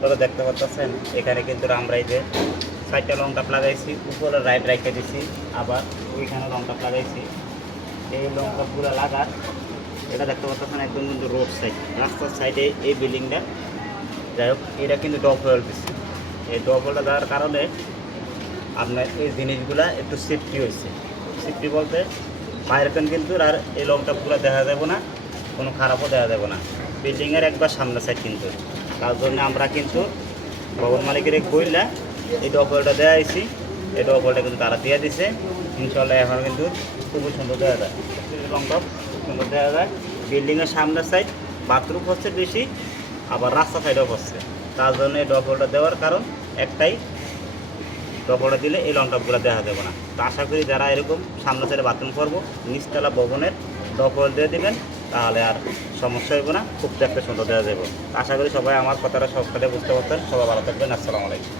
তবে দেখতে পাচ্ছেন এখানে কিন্তু আমরা এই যে সাইডটা লং টাপ লাগাইছি, উপরে রাইট রাইখে দিছি, আবার ওইখানে লং টাপ লাগাইছি। এই লং টাপগুলো লাগার এটা দেখতে পাচ্ছেন একদম কিন্তু রোড সাইড, রাস্তার সাইডে এই বিল্ডিংটা। যাই হোক, এটা কিন্তু ডব হোয়েল দিচ্ছে। এই ডব হোয়েলটা দেওয়ার কারণে আপনার এই জিনিসগুলা একটু সেফটি হয়েছে। সেফটি বলতে বাইরেখান কিন্তু আর এই লং টাপগুলো দেখা যাবে না, কোনো খারাপও দেখা যাবে না। বিল্ডিংয়ের একবার সামনে সাইড কিন্তু, তার জন্য আমরা কিন্তু ভবন মালিকের কইলা এই ডবলটা দেওয়া আইছি। এই ডবলটা কিন্তু তারা দিয়ে দিছে। ইনশাল্লাহ এখন কিন্তু খুবই সুন্দর দেওয়া যায়, লং টপ খুব সুন্দর দেওয়া যায়। বিল্ডিংয়ের সামনের সাইড বাথরুম হচ্ছে বেশি, আবার রাস্তা সাইডেও হচ্ছে। তার জন্য এই ডবলটা দেওয়ার কারণ একটাই, ডবলটা দিলে এই লং টপগুলো দেখা যাবে না। তো আশা করি যারা এরকম সামনে সাইডে বাথরুম করবো নিচতলা ভবনের ডবল দিয়ে দেবেন, তাহলে আর সমস্যা হইব না, খুব দেখতে সুন্দর দেওয়া যাবে। আশা করি সবাই আমার কথাটা সবটাতে বুঝতে পারতেন। সবাই ভালো থাকবেন। আসসালামু আলাইকুম।